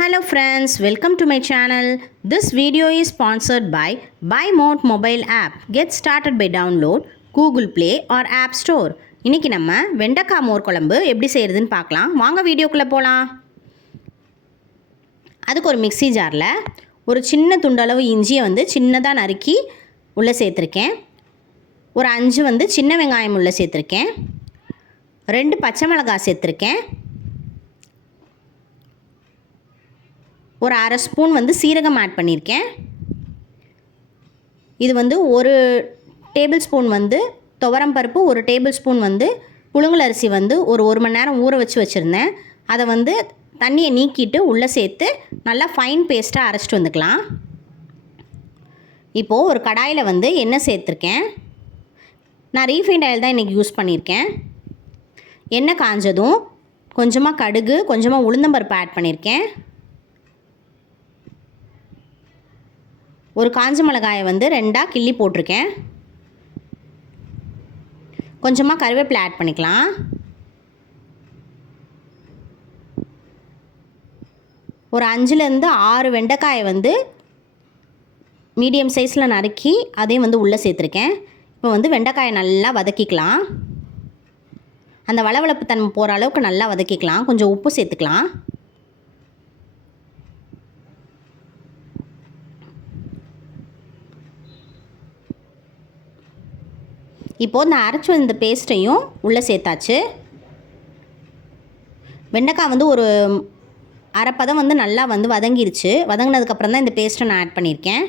Hello friends, welcome to my channel. This video is sponsored by BuyMode mobile app. Get started by download Google Play or App Store. இன்னைக்கு நம்ம வெண்டைக்காய் மோர் குழம்பு எப்படி செய்யறதுன்னு பார்க்கலாம். வாங்க வீடியோக்குள்ள போலாம். அதுக்கு ஒரு மிக்ஸி ஜார்ல ஒரு சின்ன துண்டளவு இஞ்சியை வந்து சின்னதா நறுக்கி உள்ள சேர்த்திருக்கேன். ஒரு 5 வந்து சின்ன வெங்காயம் உள்ள சேர்த்திருக்கேன். 2 பச்சை மிளகாய் சேர்த்திருக்கேன். ஒரு அரை ஸ்பூன் வந்து சீரகம் ஆட் பண்ணியிருக்கேன். இது வந்து ஒரு டேபிள் ஸ்பூன் வந்து துவரம் பருப்பு, ஒரு டேபிள் ஸ்பூன் வந்து புழுங்கல் அரிசி வந்து ஒரு மணி நேரம் ஊற வச்சுருந்தேன். அதை வந்து தண்ணியை நீக்கிட்டு உள்ளே சேர்த்து நல்லா ஃபைன் பேஸ்ட்டாக அரைச்சிட்டு வந்துக்கலாம். இப்போது ஒரு கடாயில் வந்து எண்ணெய் சேர்த்துருக்கேன். நான் ரீஃபைண்ட் ஆயில் தான் இன்றைக்கி யூஸ் பண்ணியிருக்கேன். எண்ணெய் காஞ்சதும் கொஞ்சமாக கடுகு, கொஞ்சமாக உளுந்தம்பருப்பு ஆட் பண்ணியிருக்கேன். ஒரு காஞ்ச மிளகாயை வந்து 2ஆக கிள்ளி போட்டிருக்கேன். கொஞ்சமாக கருவேப்பிலை ஆட் பண்ணிக்கலாம். ஒரு 5லேருந்து 6 வெண்டைக்காயை வந்து மீடியம் சைஸில் நறுக்கி அதையும் வந்து உள்ளே சேர்த்துருக்கேன். இப்போ வந்து வெண்டைக்காயை நல்லா வதக்கிக்கலாம். அந்த வளவளப்பு தன்மை போகிற அளவுக்கு நல்லா வதக்கிக்கலாம். கொஞ்சம் உப்பு சேர்த்துக்கலாம். இப்போது இந்த அரைச்சி வந்த பேஸ்ட்டையும் உள்ளே சேர்த்தாச்சு. வெண்டைக்காய் வந்து ஒரு அரைப்பதம் வந்து நல்லா வந்து வதங்கிருச்சு. வதங்கினதுக்கப்புறம் தான் இந்த பேஸ்ட்டை நான் ஆட் பண்ணியிருக்கேன்.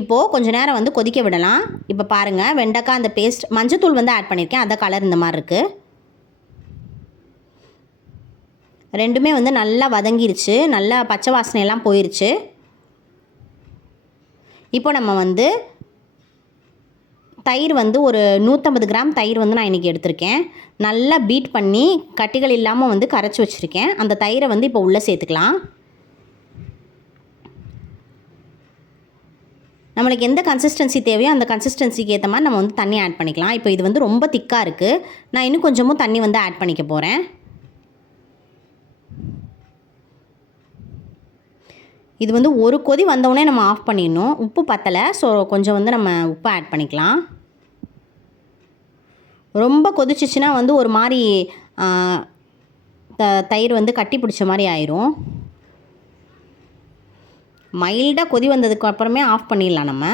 இப்போது கொஞ்சம் நேரம் வந்து கொதிக்க விடலாம். இப்போ பாருங்கள், வெண்டைக்காய் அந்த பேஸ்ட், மஞ்சத்தூள் வந்து ஆட் பண்ணியிருக்கேன். அதை கலர் இந்த மாதிரி இருக்குது. ரெண்டுமே வந்து நல்லா வதங்கிருச்சு. நல்லா பச்சை வாசனையெல்லாம் போயிருச்சு. இப்போ நம்ம வந்து தயிர் வந்து ஒரு 150 கிராம் தயிர் வந்து நான் இன்றைக்கி எடுத்திருக்கேன். நல்லா பீட் பண்ணி கட்டிகள் இல்லாமல் வந்து கரைச்சி வச்சுருக்கேன். அந்த தயிரை வந்து இப்போ உள்ளே சேர்த்துக்கலாம். நம்மளுக்கு எந்த கன்சிஸ்டன்சி தேவையோ அந்த கன்சிஸ்டன்சிக்கு ஏற்ற மாதிரி நம்ம வந்து தண்ணி ஆட் பண்ணிக்கலாம். இப்போ இது வந்து ரொம்ப திக்காக இருக்குது. நான் இன்னும் கொஞ்சமும் தண்ணி வந்து ஆட் பண்ணிக்க போகிறேன். இது வந்து ஒரு கொதி வந்தவுடனே நம்ம ஆஃப் பண்ணிடணும். உப்பு பத்தலை, ஸோ கொஞ்சம் வந்து நம்ம உப்பு ஆட் பண்ணிக்கலாம். ரொம்ப கொதிச்சிச்சின்னா வந்து ஒரு மாதிரி தயிர் வந்து கட்டி பிடிச்ச மாதிரி ஆயிரும். மைல்டாக கொதி வந்ததுக்கு அப்புறமே ஆஃப் பண்ணிடலாம். நம்ம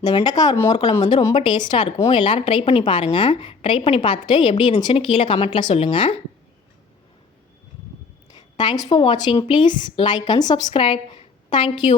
இந்த வெண்டைக்காய் மோர் குழம்பு வந்து ரொம்ப டேஸ்ட்டாக இருக்கும். எல்லோரும் ட்ரை பண்ணி பாருங்கள். ட்ரை பண்ணி பார்த்துட்டு எப்படி இருந்துச்சுன்னு கீழே கமெண்ட்டில் சொல்லுங்கள். Thanks for watching. Please like and subscribe. Thank you.